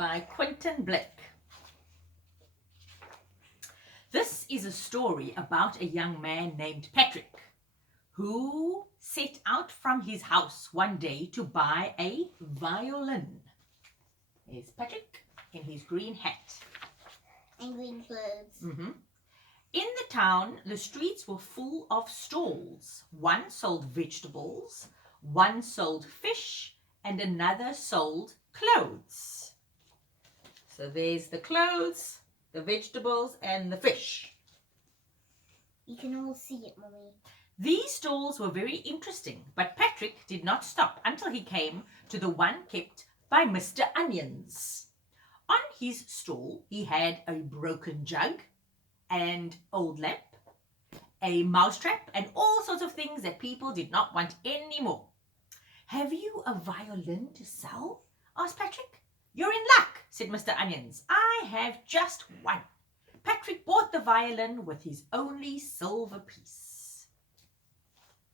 by Quentin Blake. This is a story about a young man named Patrick who set out from his house one day to buy a violin. There's Patrick in his green hat. And green clothes. In the town, the streets were full of stalls. One sold vegetables, one sold fish, and another sold clothes. So there's the clothes, the vegetables, and the fish. You can all see it, Mummy. These stalls were very interesting, but Patrick did not stop until he came to the one kept by Mr. Onions. On his stall, he had a broken jug, and old lamp, a mousetrap, and all sorts of things that people did not want anymore. "Have you a violin to sell?" asked Patrick. "You're in luck," said Mr. Onions. "I have just one." Patrick bought the violin with his only silver piece.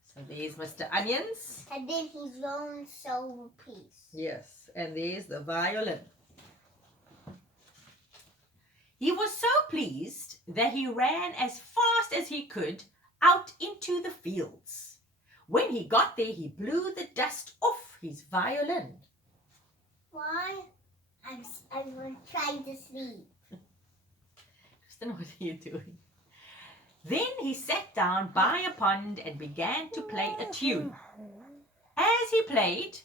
So there's Mr. Onions. And then his own silver piece. Yes, and there's the violin. He was so pleased that he ran as fast as he could out into the fields. When he got there, he blew the dust off his violin. Why? I'm trying to sleep. Kristen, what are you doing? Then he sat down by a pond and began to play a tune. As he played,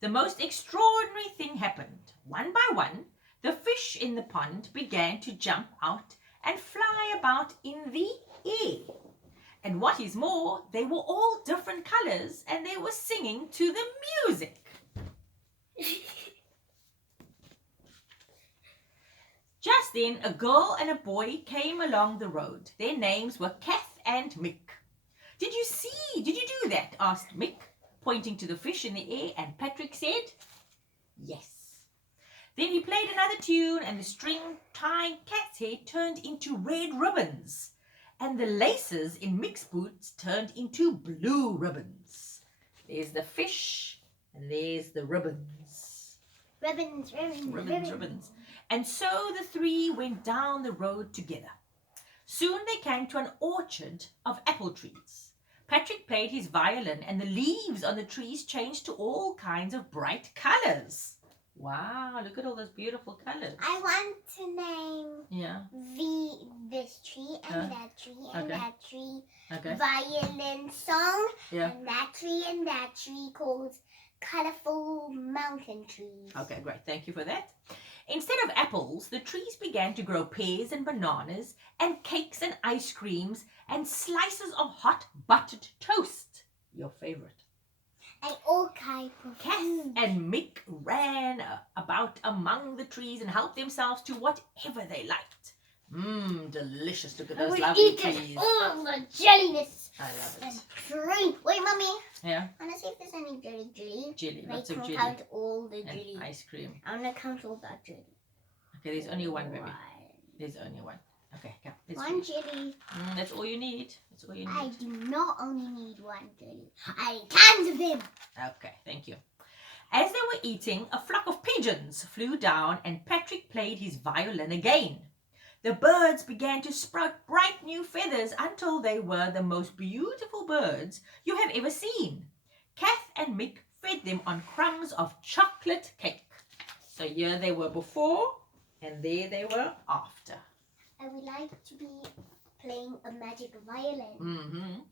the most extraordinary thing happened. One by one, the fish in the pond began to jump out and fly about in the air. And what is more, they were all different colors and they were singing to the music. Just then, a girl and a boy came along the road. Their names were Kath and Mick. Did you do that?" asked Mick, pointing to the fish in the air, and Patrick said, "Yes." Then he played another tune, and the string tying Kath's hair turned into red ribbons, and the laces in Mick's boots turned into blue ribbons. There's the fish, and there's the ribbons. Ribbons. And so the three went down the road together. Soon they came to an orchard of apple trees. Patrick played his violin, and the leaves on the trees changed to all kinds of bright colors. Wow, look at all those beautiful colors. I want to name this tree and that tree and that tree. Okay. Violin song. Yeah. And that tree called colorful mountain trees. Okay, great. Thank you for that. Instead of apples, the trees began to grow pears and bananas and cakes and ice creams and slices of hot buttered toast. Your favorite. And all kinds of Kath and Mick ran about among the trees and helped themselves to whatever they liked. Delicious. Look at those lovely trees. All the jelliness. I love it. And drink. Wait, Mummy. Yeah? I want to see if there's any jelly. Jelly, lots of I jelly. can count all the jelly. And ice cream. I want to count all that jelly. Okay, there's only one, baby. There's only one. Okay, come. One jelly. That's all you need. That's all you need. I do not only need one jelly. I need tons of them. Okay, thank you. As they were eating, a flock of pigeons flew down and Patrick played his violin again. The birds began to sprout bright new feathers until they were the most beautiful birds you have ever seen. Kath and Mick fed them on crumbs of chocolate cake. So here they were before and there they were after. I would like to be playing a magic violin.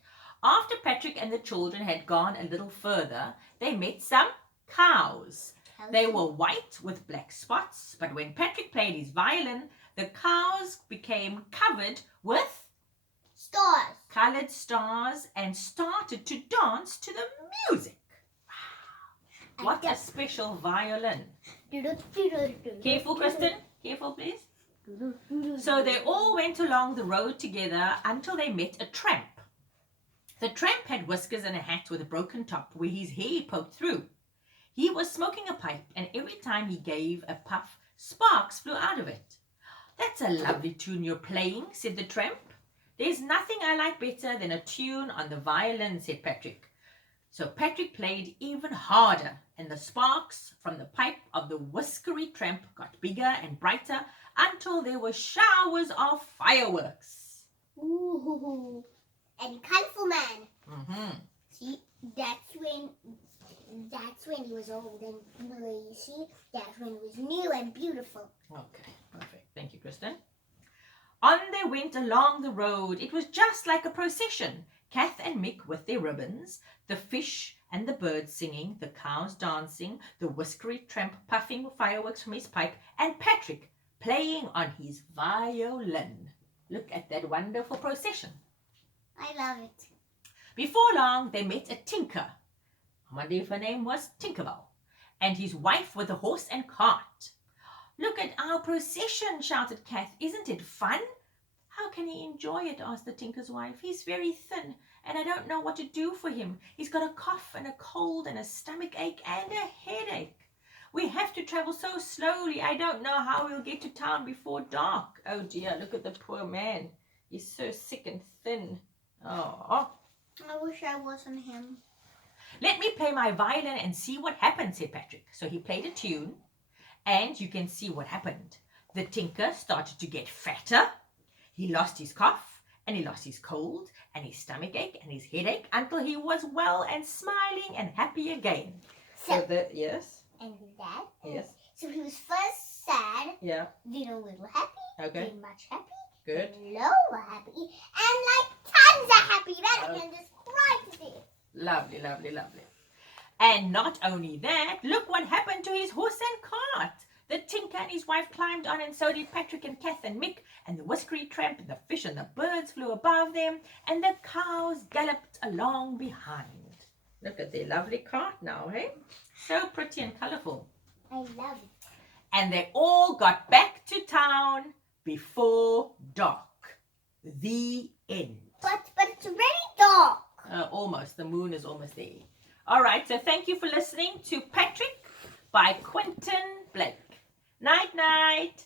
After Patrick and the children had gone a little further, they met some cows. They were white with black spots, but when Patrick played his violin, the cows became covered with stars, colored stars, and started to dance to the music. Wow. What a special violin. Careful, Kristen. Careful, please. So they all went along the road together until they met a tramp. The tramp had whiskers and a hat with a broken top where his hair poked through. He was smoking a pipe, and every time he gave a puff, sparks flew out of it. "That's a lovely tune you're playing," said the tramp. "There's nothing I like better than a tune on the violin," said Patrick. So Patrick played even harder, and the sparks from the pipe of the whiskery tramp got bigger and brighter until there were showers of fireworks. Ooh, and Colourful Man. Mm-hmm. See, that's when he was old and blue. You see, that's when it was new and beautiful. Okay, perfect. Thank you, Kristen. On they went along the road. It was just like a procession. Kath and Mick with their ribbons, the fish and the birds singing, the cows dancing, the whiskery tramp puffing fireworks from his pipe, and Patrick playing on his violin. Look at that wonderful procession. I love it. Before long, they met a tinker. I wonder if her name was Tinkerbell, and his wife with a horse and cart. Look at our procession, shouted Kath. Isn't it fun? How can he enjoy it? Asked the tinker's wife. He's very thin, and I don't know what to do for him. He's got a cough and a cold and a stomach ache and a headache. We have to travel so slowly. I don't know how we'll get to town before dark. Oh dear, look at the poor man. He's so sick and thin. Oh. I wish I wasn't him. Let me play my violin and see what happens, said Patrick. So he played a tune, and you can see what happened. The tinker started to get fatter. He lost his cough, and he lost his cold, and his stomach ache, and his headache, until he was well and smiling and happy again. Yes? And that? Yes. So he was first sad, Yeah. then a little happy, Okay. then much happy, Good. then lower happy, and like tons of happy. That I can describe to you. Lovely, lovely, lovely. And not only that, look what happened to his horse and cart. The tinker and his wife climbed on, and so did Patrick and Kath and Mick, and the whiskery tramp and the fish and the birds flew above them, and the cows galloped along behind. Look at their lovely cart now, hey? So pretty and colourful. I love it. And they all got back to town before dark. The end. But it's very dark. Almost. The moon is almost there. All right, so thank you for listening to Patrick by Quentin Blake. Night, night.